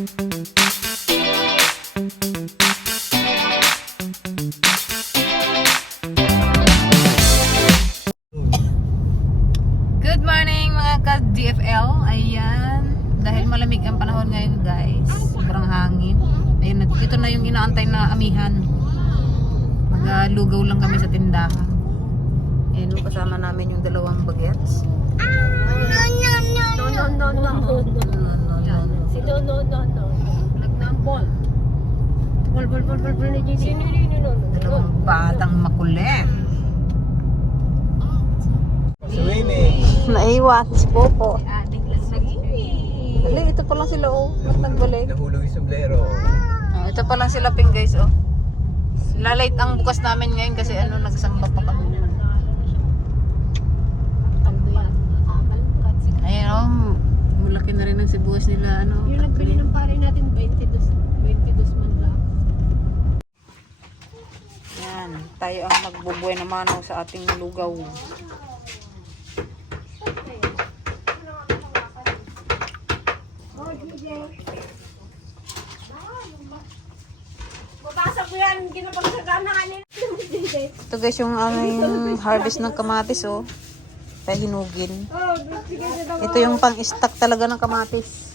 Good morning mga ka-DFL. Ayan. Dahil malamig ang panahon ngayon guys. Sobrang hangin. Ayun, ito na yung inaantay na amihan. Maglugaw lang kami sa tindahan. Ayan, kasama namin yung dalawang bagets. Dalawang batang makulit. Naiwan si Popo. Dali, ito pa lang sila oh. Ba't nagbalik? Nahulog yung sombrero. Ito pa lang sila ping guys oh. Lalate ang bukas namin ngayon kasi ano, nagsamba pa kami. Ayan oh. Malaki na rin ang sibuyas nila ano. Yung nagbili ng pare natin 22 man lang. Yan, tayo ang magbubuhay na mano sa ating lugaw. Babasa ko yan, ginapagsagana kanina. Ito guys yung aming harvest ng kamatis oh. Kaya hinugin. Ito yung pang-stock talaga ng kamatis.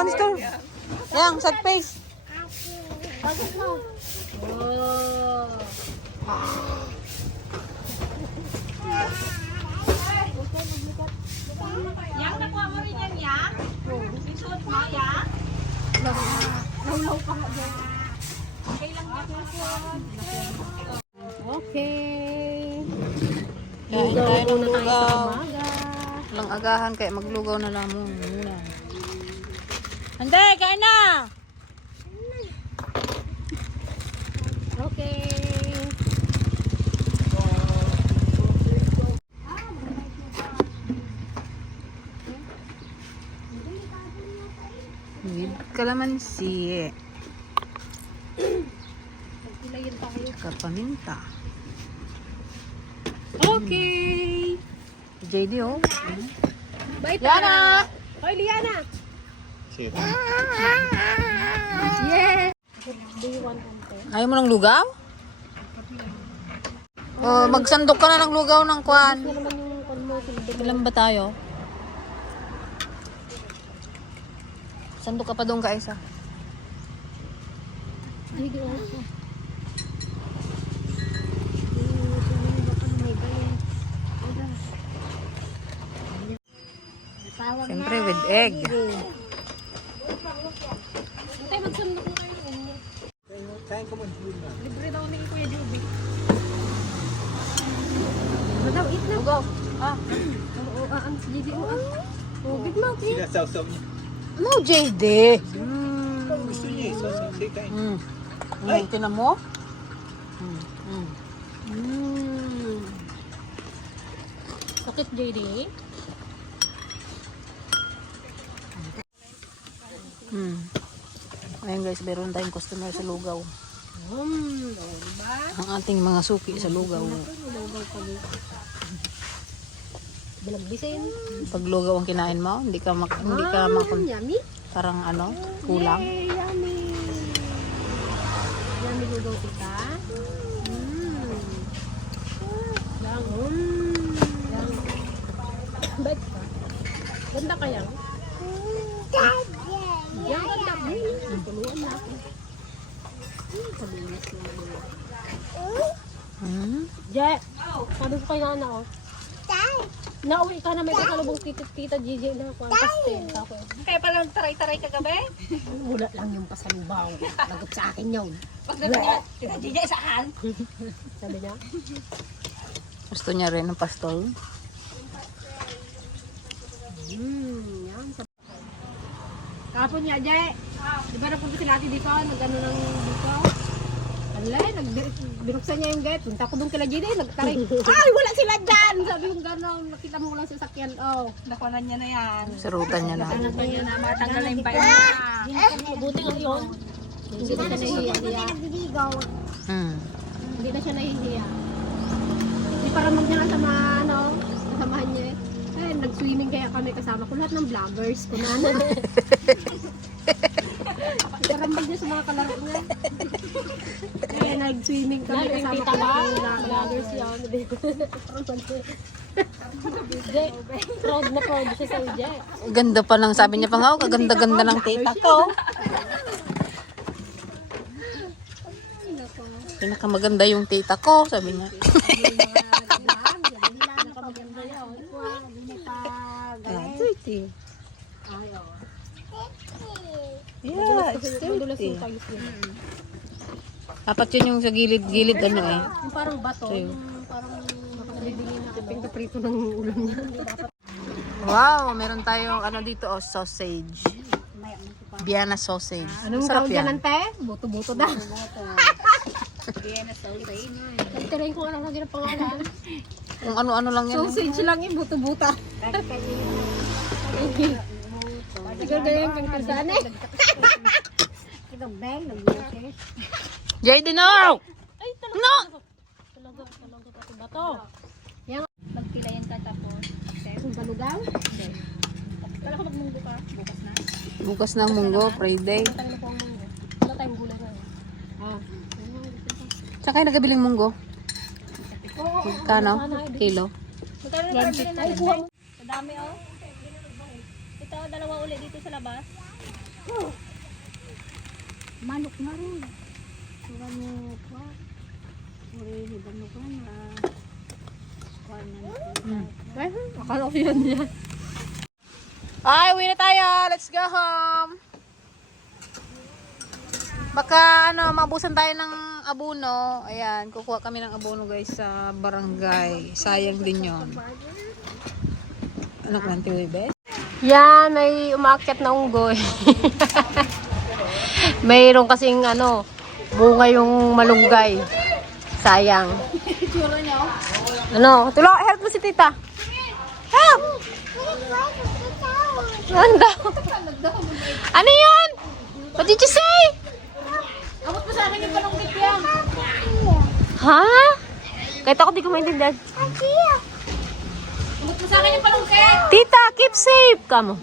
Monster. Yang, sad face. Yang nakuha mo rin yan, Yang? Sisuot mo, Yang? Laulaw pa nga dyan. Okay lang yan. Okay. Kain tayo ng Lugaw na tayo sa lugaw. umaga. Walang agahan kaya maglugaw na lang muna. Anday, kain na! Okay. With kalamansi. Pagkilayin tayo. Kapaminta. Okay. JD oh. Bye, Liana! Hoy, Liana! Sige. Yeah! Do you want something? Ayaw mo ng lugaw? Oh, magsandok ka na ng lugaw ng kwan. Ano naman yung kon mo? Ilan ba tayo? Sandok ka pa doon ka isa. Hindi ako. Siyempre with egg. Tay, magsandok na kayo. Kain ko muna. Libre daw ni Kuya Juby. Madaw, eat na. Lugaw. Ah. Oo, ang JD mo. Oh, big mouth, eh. Sinasawsaw niya. No, JD. Kung gusto niya eh. Sawsaw. Sige, kain. Ay, tinan mo. Sakit, JD. Ayun guys, meron tayong customer sa lugaw. Diba? Ang ating mga suki sa lugaw. Balagbisin. Pag lugaw ang kinain mo, hindi ka Yummy. parang ano, kulang. Yay, yummy. Yummy lugaw kita. Lang. Bait ka. Ganda kaya? Yan, ganda. Tuluan natin. Sabihin Je, sabi ko kay nana ko. Nauwi ka na may kasalubong tita Gigi na ako. Pastel ako. Kaya pala taray-taray kagabi? Wala lang yung pasalubaw. Lagot sa akin yun. Pag sabi niya, kita Gigi saan? Sabi niya. Gusto niya rin ng pastol. Yan. Kapon niya, Jay. Di ba napunta sila ate dito? Nag-ano ng dito? Alay, binuksan niya yung gate. Punta ko doon kila Gigi. Nagtaray. Ay, wala sila dyan! Sabi yung gano'n. Nakita mo lang sa sakyan. Oh. Nakunan niya na yan. Sarutan niya na. Anak niya na, matanggal na yung bayo niya. Buti nga yun. Hindi na siya nahihiya. Hindi na siya nahihiya. Hindi para mag niya lang sa mga ano, kasamahan niya eh. kami kasama ko, lahat ng vloggers ko na. Karambag niya sa mga kalaro niya. Kaya nag-swimming kami kasama ko ng vloggers yan. Proud na proud siya sa Uje. Ganda pa lang, sabi niya pa nga, kaganda-ganda ng tita ko. Pinakamaganda yung tita ko, sabi niya. Yeah, it's dirty. Dapat yun yung sa gilid-gilid ano eh. Yung parang bato, yung parang nabibigyan natin pinto-prito ng ulam niya. Wow, meron tayong ano dito oh, sausage. Vienna sausage. Anong Sarap tawag yan. yan, te? Buto-buto daw. Vienna sausage. Tirahin ko ano lagi ng pangalan. Kung ano-ano lang yan. Sausage lang yung buto-buta. Siguro ganyan yung pangkasaan eh. JD, no! No! Talaga bato. Magpilayan ka tapos. Yung balugaw? Kala ko magmunggo ka. Bukas na. Bukas ng munggo, Friday. Tayo na po ang munggo. Wala tayong gulay na. Saan kayo nagabiling munggo? Kano? Kilo? Magkano na parbili na rin? Sa dami oh. Ito, dalawa uli dito sa labas. Manok na rin. Sura mo pa. Uri, hibang mo pa na. Kuha na. Akala ko yan yan. Ay, uwi na tayo. Let's go home. Baka ano, mabusan tayo ng abono. Ayan, kukuha kami ng abono guys sa barangay. Sayang din yon. Ano kung bes? Yan, may umaakyat na unggoy. Mayroon kasing ano, bunga yung malunggay. Sayang. Ano? Tulo, help mo si tita. Help! Ano daw? Ano yun? What did you say? Abot mo sa akin yung panunggit yan. Ha? Kahit ako di ko maintindihan. Abot mo sa akin yung panunggit. Tita, keep safe. Kamo.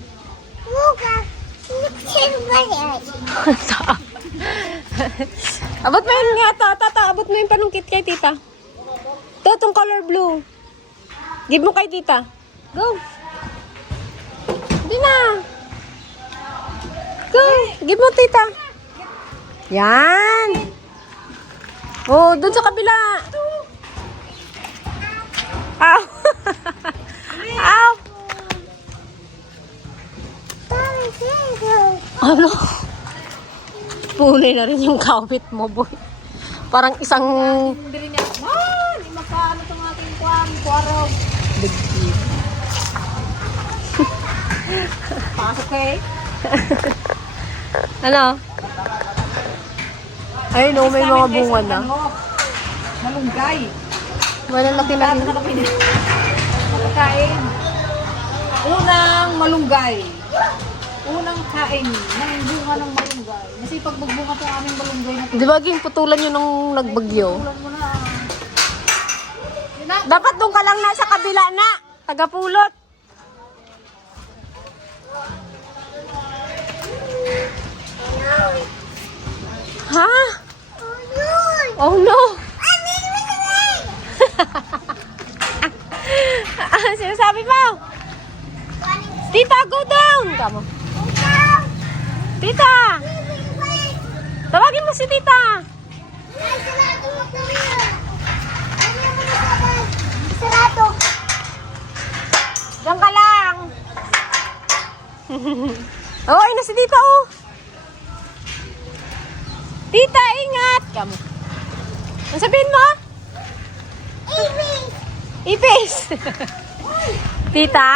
Abot mo yun nga, tata. Abot mo yung panungkit kay tita. Ito, itong color blue. Give mo kay tita. Go. Hindi na. Go. Give mo, tita. Yan. Oh, dun sa kabila. Ow. Ow. Ano? Punay na rin yung kawit mo, boy. Parang isang Hindi rin niya. Hindi magkaano itong ating kwarog. Bigti. Pasok eh. ano? Ay, no, may mga bunga na. Malunggay. Malalaki na rin. Malakain. Unang malunggay. Unang kain ng bunga ng malunggay. Kasi pag magbunga po aming malunggay na Di ba ging putulan yun nung nagbagyo? tulan mo na. Dapat doon ka lang nasa kabila na. Tagapulot. Ha? Oh no! Ano sinasabi mo? Tita, go down! Kamo. Tita! Tawagin mo si tita! Diyan ka lang! Oh, ay na si tita oh! Tita, ingat! Kamo. Ano sabihin mo? Ipis! Tita?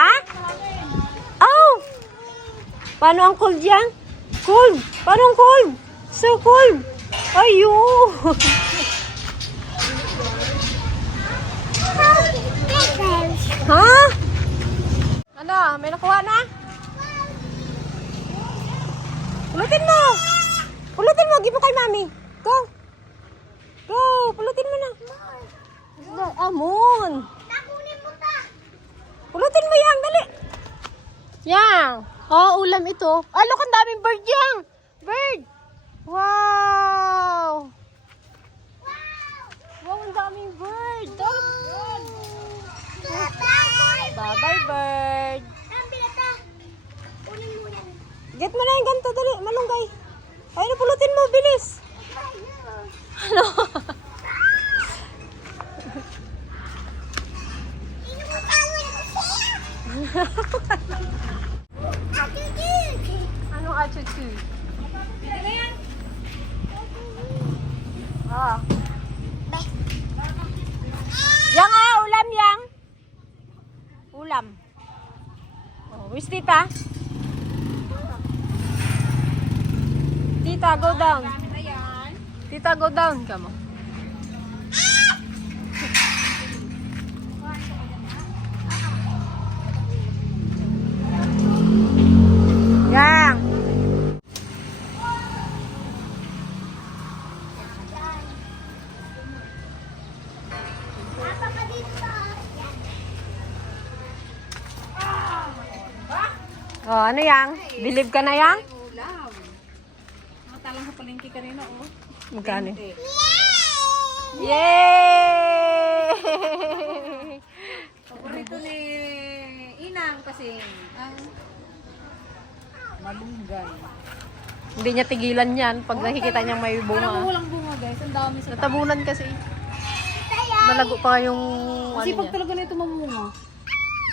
Oh! Paano ang cold yan? Cold! Paano ang cold? So cold! Ayo! Ha? Ano? May nakuha na? Pulutin mo! Pulutin mo! Give mo kay mami! Go! Go! Pulutin mo na! Amon! Pulutin mo yan! Dali! Yang! Oh, ulam ito. Ah, look, ang daming bird yang! Bird! Wow! Wow, ang daming bird! Bye-bye, bird! Get mo na yung ganito, dali. Malunggay. Ay, napulutin mo, bilis. Ano? Anong achuchu? Ah. Yang ulam yang. Ulam. Oh, where's Tita? Tita, go down. Tita, go down. Come on. Yang. Oh, ano yang? Believe ka na yang? Ulam. Matalang sa palengke kanina, oh. Magkano? Yay! Paborito ni Inang kasi ang malunggay. Hindi niya tigilan yan pag nakikita niyang may Parang bunga. walang bunga guys, ang dami sa taas. Natabunan kasi. Malago pa yung Kasi ano pag niya. talaga na ito mamunga,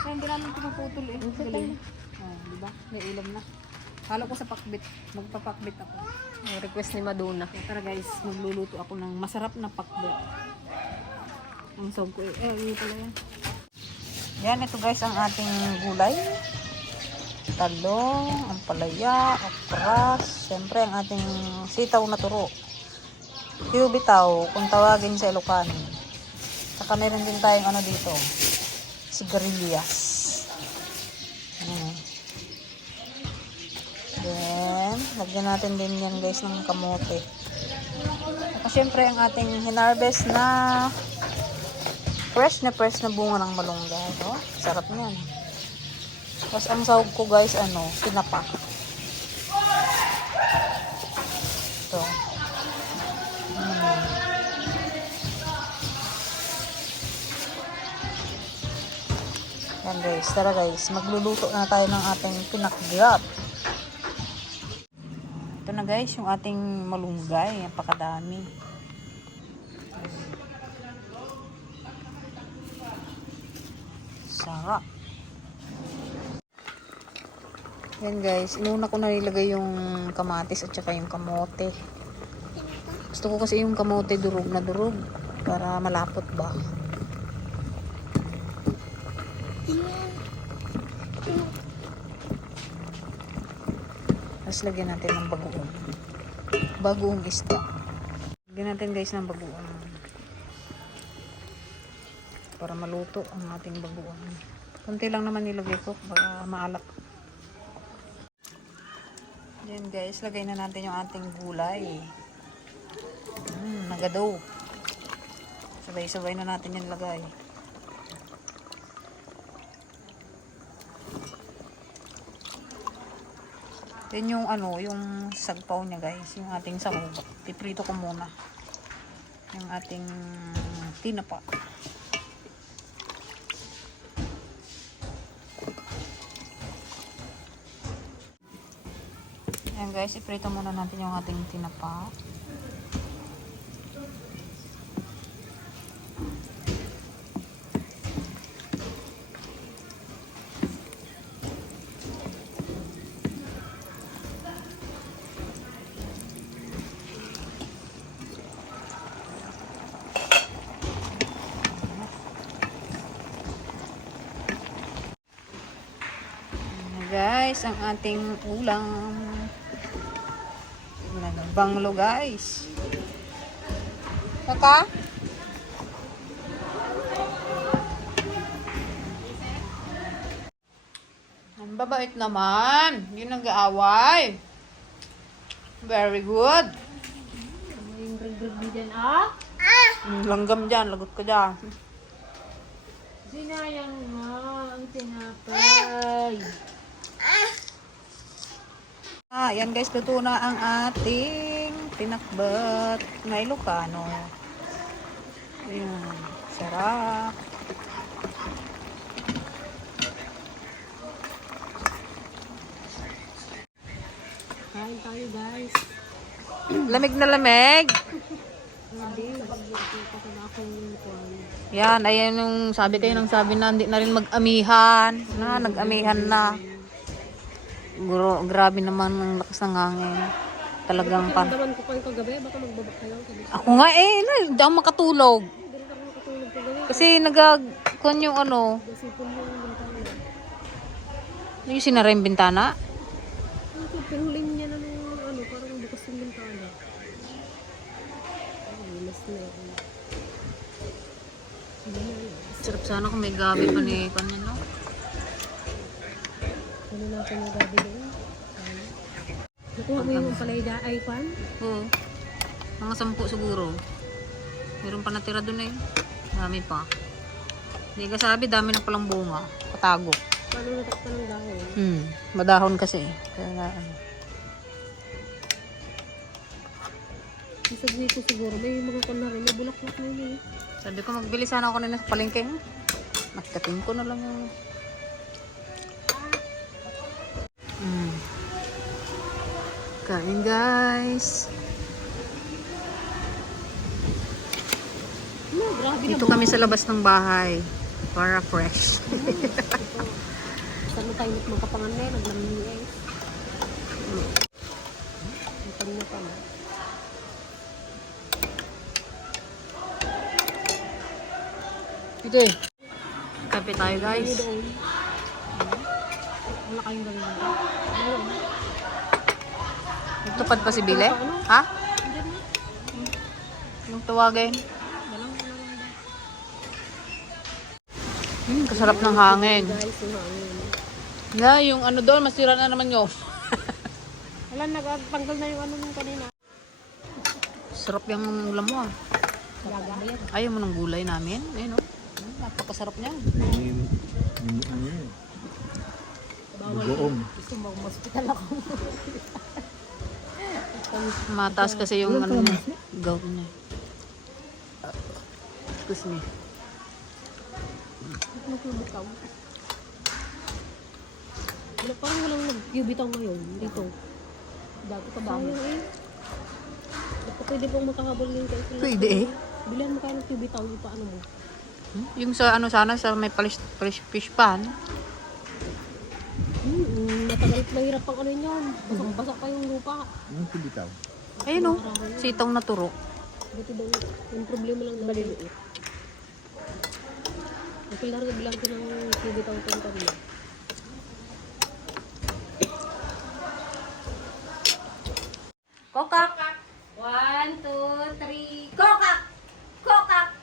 kaya hindi namin ito maputol eh. Galing. Oh, diba? May ulam na. Halo ko sa pakbit. Magpapakbit ako. Ang request ni Madonna. Kaya tara guys, magluluto ako ng masarap na pakbit. Ang sawg ko eh. Yun pala yan. Yan, ito guys ang ating gulay. Talong, ampalaya, okras, syempre ang ating sitaw na turo. Bitaw, kung tawagin sa Ilocano. Saka meron din tayong ano dito, sigarilyas. Then, lagyan natin din yan guys ng kamote. At syempre ang ating hinarvest na fresh na bunga ng malunggay. Oh, sarap niyan. Tapos ang sahog ko guys, tinapa. Ito. Yan guys, tara guys, magluluto na tayo ng ating pinakgrab. Ito na guys, yung ating malunggay, napakadami. Sarap. Yan guys, inuna ko na nilagay yung kamatis at saka yung kamote. Gusto ko kasi yung kamote durog na durog para malapot ba. Tapos lagyan natin ng bagoong. Bagoong isda. Lagyan natin guys ng bagoong. Para maluto ang ating bagoong. Kunti lang naman nilagay ko para maalat. Yan guys, lagay na natin yung ating gulay. Nagadaw. Sabay-sabay na natin yan lagay. Then yung yung sagpaw niya guys, yung ating sahog. Piprito ko muna. Yung ating tinapa. Ayan guys, iprito muna natin yung ating tinapa. Guys, ang ating ulam. Nagbanglo guys. Kaka? Ang babait naman. Yun nag-aaway. Very good. Yung grag-grag mo dyan, ah? Langgam dyan. Lagot ka dyan. Sinayang nga ang tinapay. Yan guys, luto na ang ating pinakbat na Ilocano. Ayan. Sarap. Kain tayo guys. Lamig na lamig. Hindi, nakikita ko na akong kuwan. Yan, ayan yung sabi kayo ng sabi na hindi na rin mag-amihan. Nag-amihan na. Grabe naman ang lakas ng hangin. Talagang pan. Naman ko kayo kagabi, baka magbaba kayo. Ako nga hindi ako makatulog. Hindi rin ako nakatulog kagabi. Kasi kun yung ano, Nasipon mo yung bintana. yung sinara yung bintana. Pinulin niya na nung ano, parang bukas yung bintana. Ay, mas na ako. Sarap sana kung may gabi pa ni kanya, no? Ano natin yung gabi doon? Nakuha mo yung palayda ay pan? Oo. Mga 10 siguro. Meron pa natira dun eh. Dami pa. Hindi ka sabi, dami na palang bunga. Patago. Paano natakpan ng dahon? Madahon kasi. Kaya ano. Isagwi ko siguro, may mga kan na rin, may bulaklak na yun eh. Sabi ko magbili sana ako kanina sa palengke. Nagkating ko na lang yung... Kain guys. No, grabe na Dito kami sa labas ng bahay. Para fresh. Saan mo tayo magkapangan na eh, naglamni eh. Ipang na pa na. Ito eh. Kape tayo guys. Doon. Wala kayong gawin na. Tupad pa si Bile? Ha? Yung tawagin. Kasarap ng hangin. Guys, yung hangin. Na, yung ano doon, masira na naman yun. Wala, nagtanggal na yung ano nung kanina. Sarap yung ulam mo ah. Laga. Ayaw mo ng gulay namin. Ayun oh. Napakasarap niya. Ano yun? Bugoong. Gusto mo hospital ako. Mataas kasi yung ano niya. Gout niya. Excuse me. Nagbibitaw. Wala, parang walang nagbibitaw ngayon dito. Dati pa ba? Sayang eh. Baka pwede pong makahabol yung kayo. Pwede eh. Bilihan mo kayo ng bitaw, yung paano mo. Yung sa ano sana, sa may fish pan. Matagal, mahirap pang ano yun. Basang-basak pa yung lupa. Ano bitaw? Ayun oh. Sitaw na turo. Buti daw, yung problema lang na maliliit. Okay lang, bilang ko ng bitaw ko yung kanina. Kokak! 1, 2, 3, kokak! Kokak!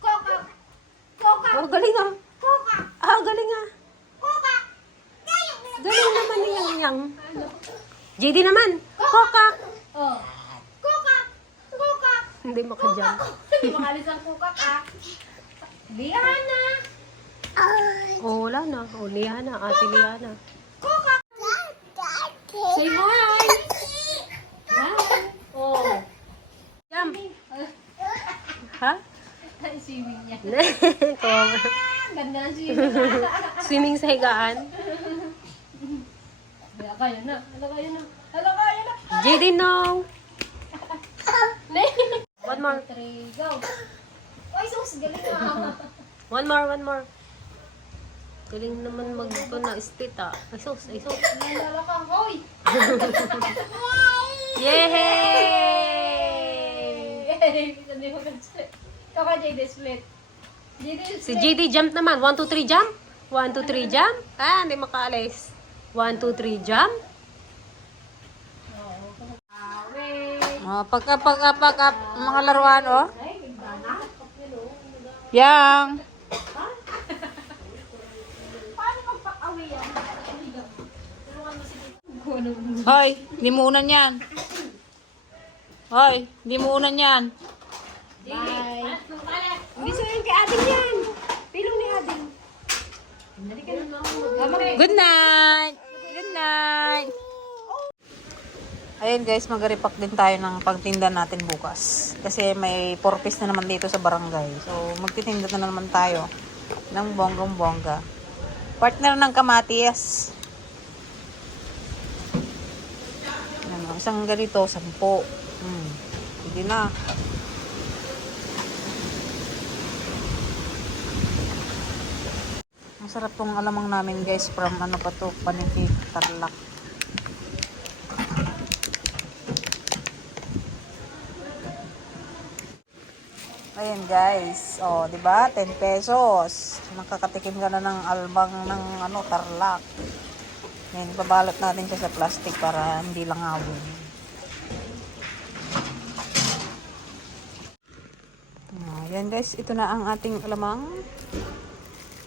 Kokak! Kokak! Oh, galing ah. Kokak! Ah, galing ah. Kokak! Galing naman ni Yang. JD naman. Kokak! Oh. Kokak! Kokak! Hindi makadyan. Hindi makalis ang kokak ah. Liana! Oh, wala na. Oh, Liana. Ate Liana. Kokak! Say hi! Hi! Oh. Yam. Ha? Swimming niya. Kawawa. Ganda ng swimming. Swimming sa higaan. Hala kayo na. Hala kayo na. Hala kayo na. JD, no. One more. 3, go. Ay, sus, galing ah. One more. Galing naman na split ah. Ay, sus. Nalala ka, hoy! Yay! Hindi mo gan-split. Ikaw ka, JD, split. JD, Si JD jump naman. 1, 2, 3, jump. 1, 2, 3, jump. Ah, hindi makaalis. 1, 2, 3, jump. Pag mga laruan, oh. Yang. Hoy, di mo unan yan. Hoy, di mo unan yan. Bye. Hindi sa'yo kay Ading yan. Pilong ni Ading. Good night. Good night. Ayun guys, mag-repack din tayo ng pagtinda natin bukas. Kasi may purpose na naman dito sa barangay. So, magtitinda na naman tayo ng bonggang-bongga. Partner ng kamatis. Ano, isang ganito, 10. Hindi na. Masarap tong alamang namin guys from ano pa to, Paniki, Tarlac. Ayan guys, oh, 'di ba? 10 pesos. Makakatikim ka na ng albang ng ano, Tarlac. Ngayon, pabalot natin siya sa plastic para hindi langawin. Ayan guys, ito na ang ating alamang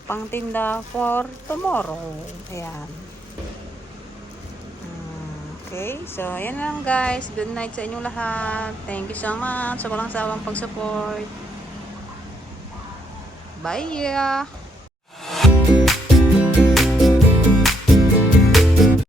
pangtinda for tomorrow. Ayan. Okay, so ayan lang guys. Good night sa inyong lahat. Thank you so much sa walang sawang pag-support. Bye!